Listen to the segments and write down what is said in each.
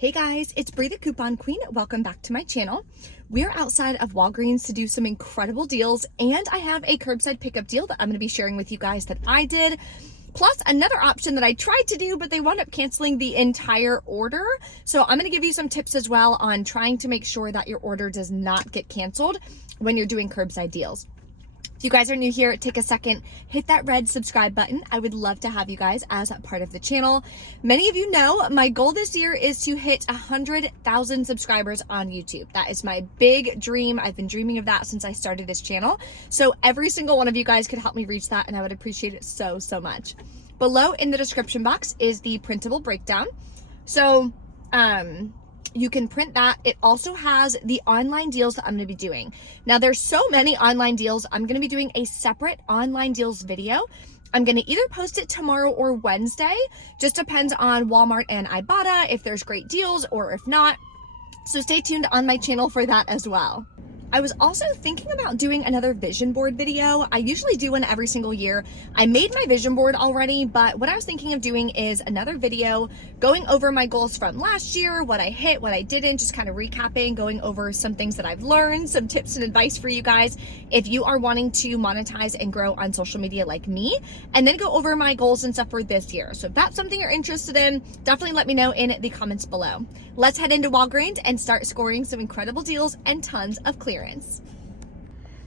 Hey guys, it's Bree the Coupon Queen. Welcome back to my channel. We're outside of Walgreens to do some incredible deals, and I have a curbside pickup deal that I'm going to be sharing with you guys that I did, plus another option that I tried to do, but they wound up canceling the entire order. So I'm going to give you some tips as well on trying to make sure that your order does not get canceled when you're doing curbside deals. If you guys are new here, take a second, hit that red subscribe button. I would love to have you guys as a part of the channel. Many of you know my goal this year is to hit 100,000 subscribers on YouTube. That is my big dream. I've been dreaming of that since I started this channel. So every single one of you guys could help me reach that, and I would appreciate it so much. Below in the description box is the printable breakdown. So, you can print that. It also has the online deals that I'm going to be doing. Now there's so many online deals. I'm going to be doing a separate online deals video. I'm going to either post it tomorrow or Wednesday. Just depends on Walmart and Ibotta, if there's great deals or if not. So stay tuned on my channel for that as well. I was also thinking about doing another vision board video. I usually do one every single year. I made my vision board already, but what I was thinking of doing is another video going over my goals from last year, what I hit, what I didn't, just kind of recapping, going over some things that I've learned, some tips and advice for you guys if you are wanting to monetize and grow on social media like me, and then go over my goals and stuff for this year. So if that's something you're interested in, definitely let me know in the comments below. Let's head into Walgreens and start scoring some incredible deals and tons of clearance.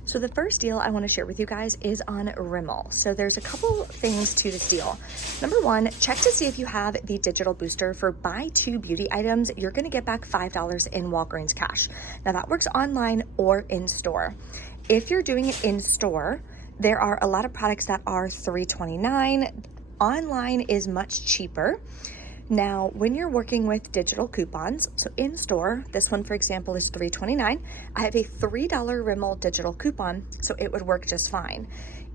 So the first deal I want to share with you guys is on Rimmel. So there's a couple things to this deal. Number one, check to see if you have the digital booster for buy 2 beauty items. You're going to get back $5 in Walgreens cash. Now that works online or in store. If you're doing it in store, there are a lot of products that are $3.29. Online is much cheaper. Now, when you're working with digital coupons, so in store, this one, for example, is $3.29. I have a $3 Rimmel digital coupon, so it would work just fine.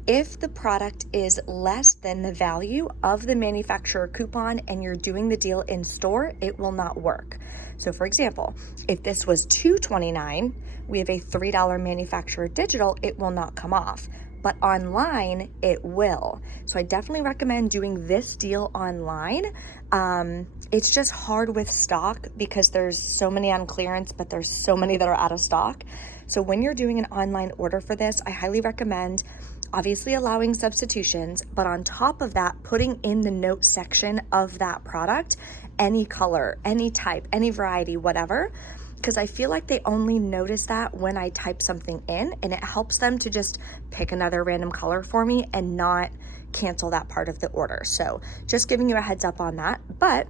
If the product is less than the value of the manufacturer coupon and you're doing the deal in store, it will not work. So for example, if this was $2.29, we have a $3 manufacturer digital, it will not come off. But online, it will. So I definitely recommend doing this deal online. It's just hard with stock because there's so many on clearance, but there's so many that are out of stock. So when you're doing an online order for this, I highly recommend obviously allowing substitutions, but on top of that, putting in the note section of that product, any color, any type, any variety, whatever, because I feel like they only notice that when I type something in, and it helps them to just pick another random color for me and not cancel that part of the order. So just giving you a heads up on that. But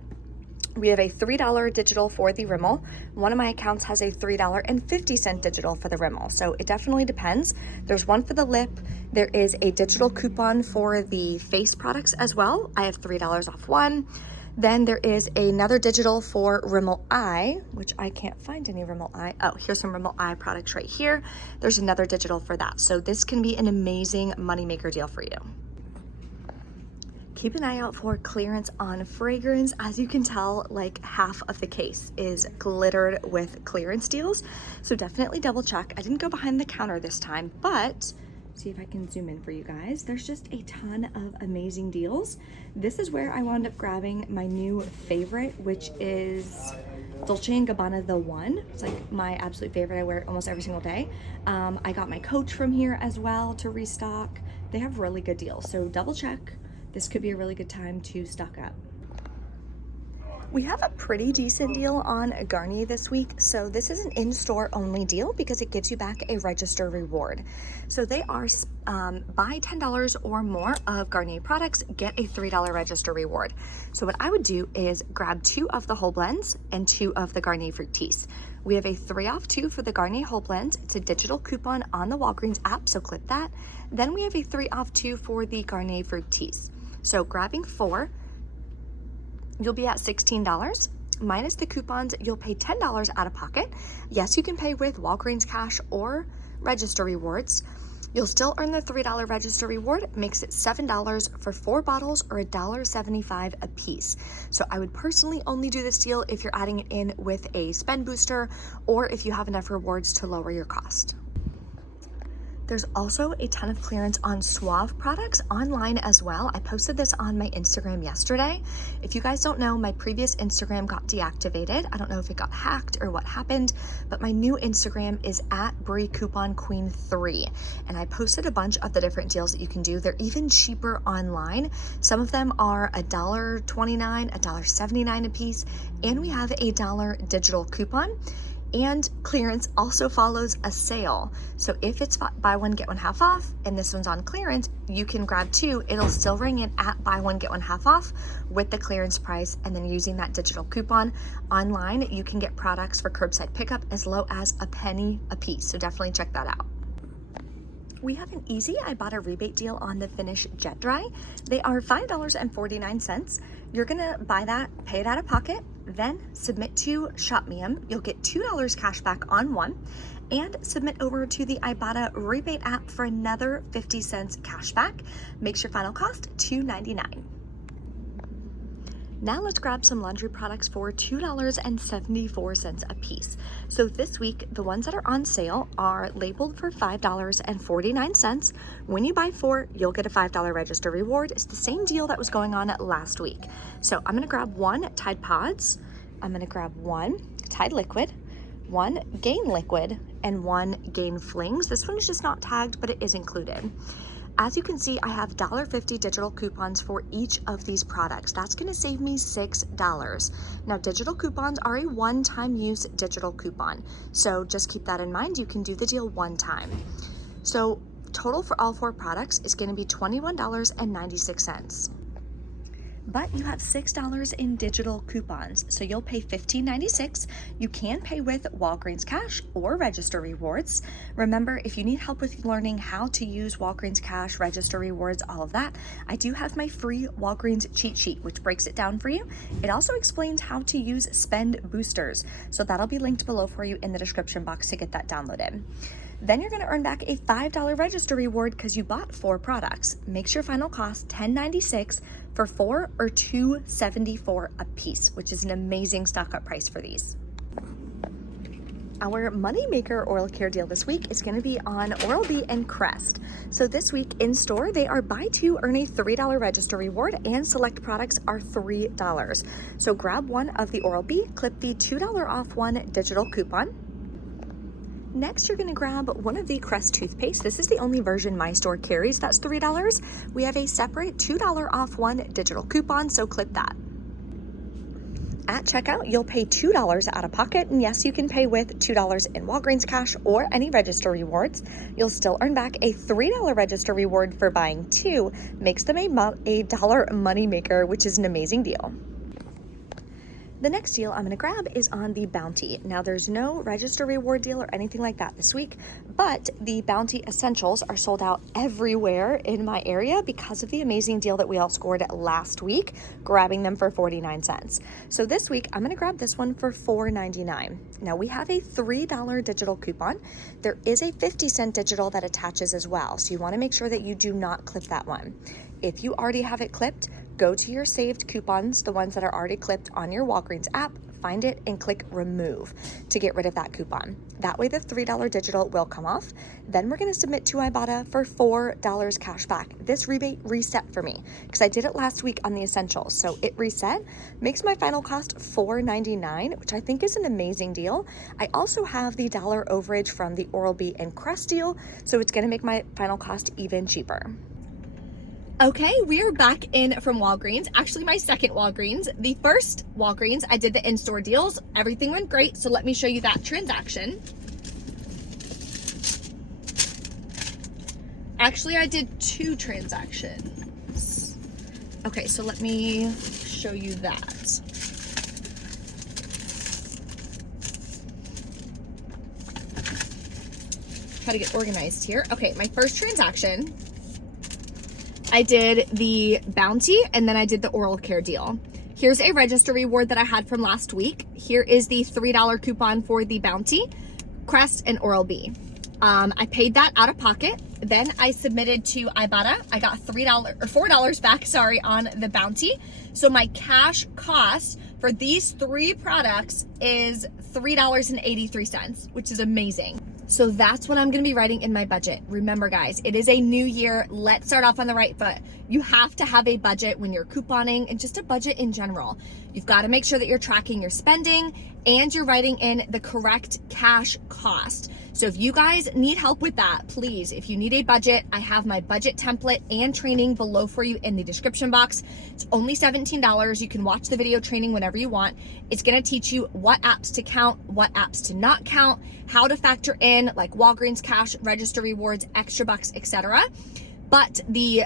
we have a $3 digital for the Rimmel. One of my accounts has a $3.50 digital for the Rimmel. So it definitely depends. There's one for the lip. There is a digital coupon for the face products as well. I have $3 off one. Then there is another digital for Rimmel Eye, which I can't find any Rimmel Eye. Oh, here's some Rimmel Eye products right here. There's another digital for that. So this can be an amazing moneymaker deal for you. Keep an eye out for clearance on fragrance. As you can tell, like half of the case is glittered with clearance deals. So definitely double check. I didn't go behind the counter this time, but see if I can zoom in for you guys. There's just a ton of amazing deals. This is where I wound up grabbing my new favorite, which is Dolce & Gabbana The One. It's like my absolute favorite. I wear it almost every single day. I got my Coach from here as well to restock. They have really good deals, so double check. This could be a really good time to stock up. We have a pretty decent deal on Garnier this week. So this is an in-store only deal because it gives you back a register reward. So they are buy $10 or more of Garnier products, get a $3 register reward. So what I would do is grab 2 of the whole blends and 2 of the Garnier Fructis. We have a 3 off 2 for the Garnier whole blends. It's a digital coupon on the Walgreens app, so click that. Then we have a 3 off 2 for the Garnier Fructis. So grabbing 4, you'll be at $16. Minus the coupons, you'll pay $10 out of pocket. Yes, you can pay with Walgreens cash or register rewards. You'll still earn the $3 register reward. It makes it $7 for 4 bottles or $1.75 a piece. So I would personally only do this deal if you're adding it in with a spend booster or if you have enough rewards to lower your cost. There's also a ton of clearance on Suave products online as well. I posted this on my Instagram yesterday. If you guys don't know, my previous Instagram got deactivated. I don't know if it got hacked or what happened, but my new Instagram is at Brie Coupon Queen 3. And I posted a bunch of the different deals that you can do. They're even cheaper online. Some of them are $1.29, $1.79 a piece, and we have a $1 digital coupon. And clearance also follows a sale. So if it's buy one, get one half off, and this one's on clearance, you can grab two. It'll still ring in at buy one, get one half off with the clearance price. And then using that digital coupon online, you can get products for curbside pickup as low as a penny a piece. So definitely check that out. We have an easy I bought a rebate deal on the Finish Jet Dry. They are $5.49. You're gonna buy that, pay it out of pocket, then submit to ShopMeum. You'll get $2 cash back on one, and submit over to the Ibotta rebate app for another 50 cents cash back. Makes your final cost $2.99. Now let's grab some laundry products for $2.74 a piece. So this week, the ones that are on sale are labeled for $5.49. When you buy 4, you'll get a $5 register reward. It's the same deal that was going on last week. So I'm gonna grab 1 Tide Pods, I'm gonna grab 1 Tide Liquid, 1 Gain Liquid, and 1 Gain Flings. This one is just not tagged, but it is included. As you can see, I have $1.50 digital coupons for each of these products. That's gonna save me $6. Now, digital coupons are a one-time use digital coupon. So just keep that in mind. You can do the deal one time. So total for all 4 products is gonna be $21.96. But you have $6 in digital coupons, so you'll pay $15.96. You can pay with Walgreens Cash or Register Rewards. Remember, if you need help with learning how to use Walgreens Cash, Register Rewards, all of that, I do have my free Walgreens cheat sheet, which breaks it down for you. It also explains how to use spend boosters, so that'll be linked below for you in the description box to get that downloaded. Then you're gonna earn back a $5 register reward because you bought 4 products. Makes your final cost $10.96 for 4 or $2.74 a piece, which is an amazing stock up price for these. Our Moneymaker oral care deal this week is gonna be on Oral-B and Crest. So this week in store, they are buy 2, earn a $3 register reward, and select products are $3. So grab one of the Oral-B, clip the $2 off one digital coupon. Next, you're gonna grab one of the Crest toothpaste. This is the only version my store carries. That's $3. We have a separate $2 off one digital coupon, so clip that. At checkout, you'll pay $2 out of pocket, and yes, you can pay with $2 in Walgreens Cash or any register rewards. You'll still earn back a $3 register reward for buying 2, makes them a $1 money maker, which is an amazing deal. The next deal I'm gonna grab is on the Bounty. Now there's no register reward deal or anything like that this week, but the Bounty Essentials are sold out everywhere in my area because of the amazing deal that we all scored last week, grabbing them for 49 cents. So this week, I'm gonna grab this one for $4.99. Now we have a $3 digital coupon. There is a 50-cent digital that attaches as well, so you wanna make sure that you do not clip that one. If you already have it clipped, go to your saved coupons, the ones that are already clipped on your Walgreens app, find it and click remove to get rid of that coupon. That way the $3 digital will come off. Then we're gonna submit to Ibotta for $4 cash back. This rebate reset for me because I did it last week on the essentials. So it reset, makes my final cost $4.99, which I think is an amazing deal. I also have the $1 overage from the Oral-B and Crest deal, so it's gonna make my final cost even cheaper. Okay, we are back in from Walgreens. Actually, my second Walgreens. The first Walgreens, I did the in-store deals. Everything went great, so let me show you that transaction. Actually, I did 2 transactions. Okay, so let me show you that. Try to get organized here. Okay, my first transaction, I did the Bounty and then I did the oral care deal. Here's a register reward that I had from last week. Here is the $3 coupon for the Bounty, Crest, and Oral-B. I paid that out of pocket. Then I submitted to Ibotta. I got $4 back, on the Bounty. So my cash cost for these 3 products is $3.83, which is amazing. So that's what I'm gonna be writing in my budget. Remember guys, it is a new year. Let's start off on the right foot. You have to have a budget when you're couponing and just a budget in general. You've got to make sure that you're tracking your spending and you're writing in the correct cash cost. So if you guys need help with that, please, if you need a budget, I have my budget template and training below for you in the description box. It's only $17. You can watch the video training whenever you want. It's gonna teach you what apps to count, what apps to not count, how to factor in like Walgreens Cash, Register Rewards, extra bucks, etc. But the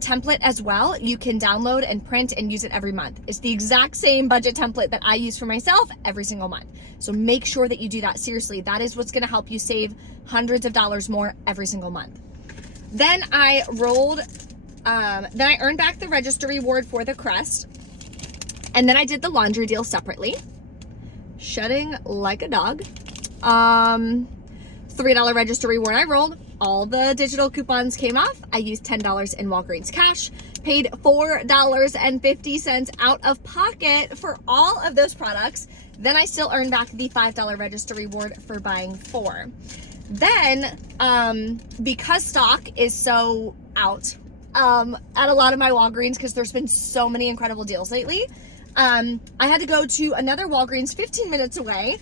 template as well, you can download and print and use it every month. It's the exact same budget template that I use for myself every single month. So make sure that you do that. Seriously, that is what's gonna help you save hundreds of dollars more every single month. Then I earned back the register reward for the crest. And then I did the laundry deal separately. Shedding like a dog. $3 register reward I rolled. All the digital coupons came off. I used $10 in Walgreens Cash, paid $4.50 out of pocket for all of those products. Then I still earned back the $5 register reward for buying 4. Then, because stock is so out at a lot of my Walgreens, because there's been so many incredible deals lately, I had to go to another Walgreens 15 minutes away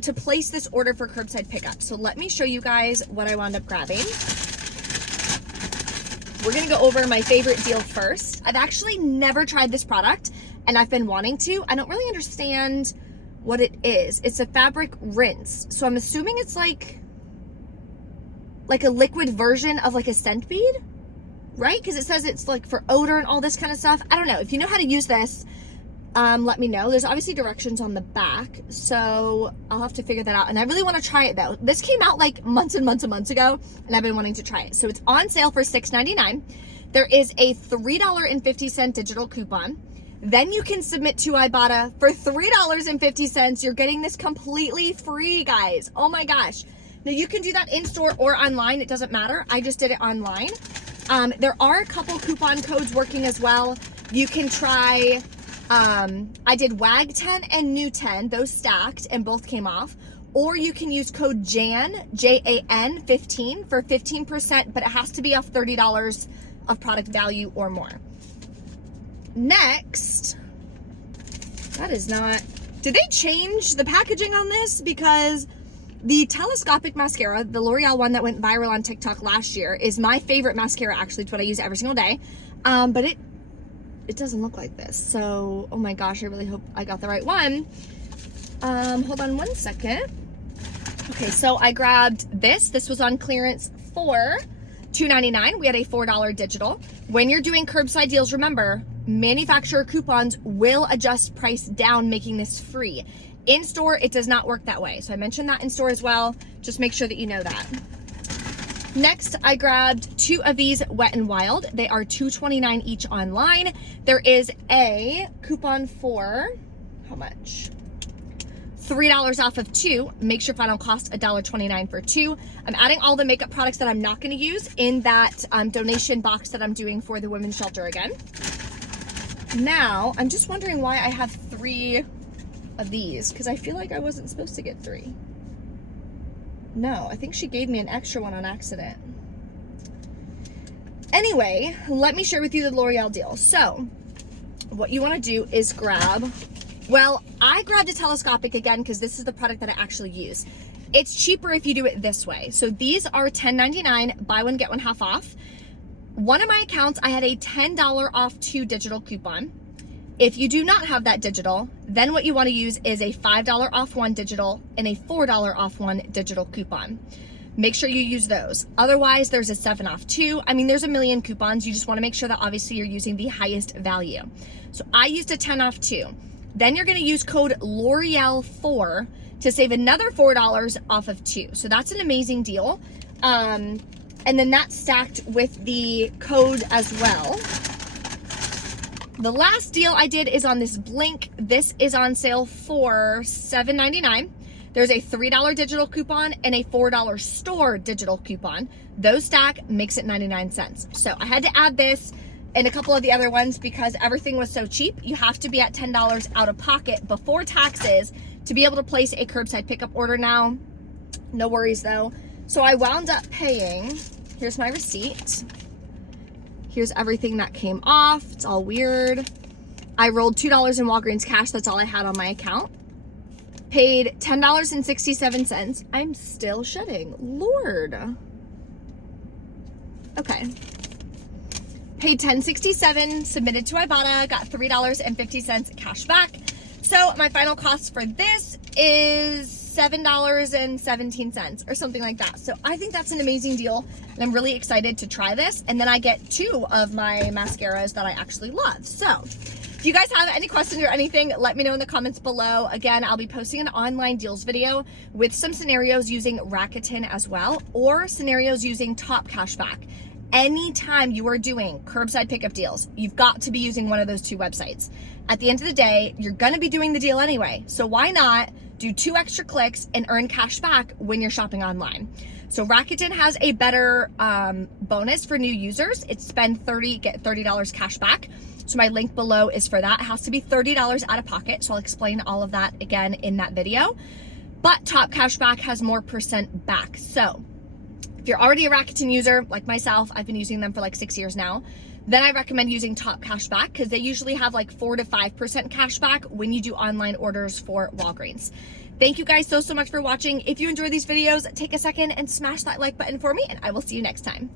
to place this order for curbside pickup. So let me show you guys what I wound up grabbing. We're gonna go over my favorite deal first. I've actually never tried this product and I've been wanting to. I don't really understand what it is. It's a fabric rinse. So I'm assuming it's like a liquid version of like a scent bead, right? Because it says it's like for odor and all this kind of stuff. I don't know. If you know how to use this, let me know. There's obviously directions on the back, so I'll have to figure that out. And I really want to try it though. This came out like months and months and months ago, and I've been wanting to try it. So it's on sale for $6.99. There is a $3.50 digital coupon. Then you can submit to Ibotta for $3.50. You're getting this completely free, guys. Oh my gosh. Now you can do that in store or online. It doesn't matter. I just did it online. There are a couple coupon codes working as well. You can try, I did WAG 10 and New 10, those stacked and both came off. Or you can use code JAN, Jan 15 for 15%, but it has to be off $30 of product value or more. Next, that is not, did they change the packaging on this? Because the telescopic mascara, the L'Oreal one that went viral on TikTok last year, is my favorite mascara. Actually, it's what I use every single day. But it doesn't look like this. So, oh my gosh, I really hope I got the right one. Hold on one second. Okay, so I grabbed this. This was on clearance for $2.99. We had a $4 digital. When you're doing curbside deals, remember, manufacturer coupons will adjust price down, making this free. In store, it does not work that way. So I mentioned that in store as well. Just make sure that you know that. Next, I grabbed 2 of these Wet n Wild. They are $2.29 each online. There is a coupon for, how much? $3 off of 2. Makes your final cost $1.29 for 2. I'm adding all the makeup products that I'm not going to use in that donation box that I'm doing for the women's shelter again. Now, I'm just wondering why I have 3 of these, because I feel like I wasn't supposed to get 3. No, I think she gave me an extra one on accident. Anyway, let me share with you the L'Oreal deal. So, what you want to do is grab, well, I grabbed a telescopic again because this is the product that I actually use. It's cheaper if you do it this way. So these are $10.99, buy one, get one half off. One of my accounts, I had a $10 off 2 digital coupon. If you do not have that digital, then what you want to use is a $5 off 1 digital and a $4 off 1 digital coupon. Make sure you use those. Otherwise, there's a 7 off 2. I mean, there's a million coupons. You just want to make sure that obviously you're using the highest value. So I used a 10 off 2. Then you're going to use code L'Oreal4 to save another $4 off of 2. So that's an amazing deal. And then that's stacked with the code as well. The last deal I did is on this Blink. This is on sale for $7.99. There's a $3 digital coupon and a $4 store digital coupon. Those stack, makes it 99 cents. So I had to add this and a couple of the other ones because everything was so cheap. You have to be at $10 out of pocket before taxes to be able to place a curbside pickup order now. No worries though. So I wound up paying, here's my receipt. Here's everything that came off. It's all weird. I rolled $2 in Walgreens cash. That's all I had on my account. Paid $10.67. I'm still shedding. Lord. Okay. Paid $10.67, submitted to Ibotta, got $3.50 cash back. So my final cost for this is $7.17 or something like that. So I think that's an amazing deal, and I'm really excited to try this. And then I get 2 of my mascaras that I actually love. So if you guys have any questions or anything, let me know in the comments below. Again, I'll be posting an online deals video with some scenarios using Rakuten as well, or scenarios using Top Cashback. Anytime you are doing curbside pickup deals, you've got to be using one of those 2 websites. At the end of the day, you're gonna be doing the deal anyway. So why not do 2 extra clicks and earn cash back when you're shopping online? So Rakuten has a better bonus for new users. It's spend 30, get $30 cash back. So my link below is for that. It has to be $30 out of pocket. So I'll explain all of that again in that video. But Top Cashback has more % back. So if you're already a Rakuten user, like myself, I've been using them for like 6 years now, then I recommend using Top Cashback because they usually have like 4 to 5% cash back when you do online orders for Walgreens. Thank you guys so much for watching. If you enjoy these videos, take a second and smash that like button for me, and I will see you next time.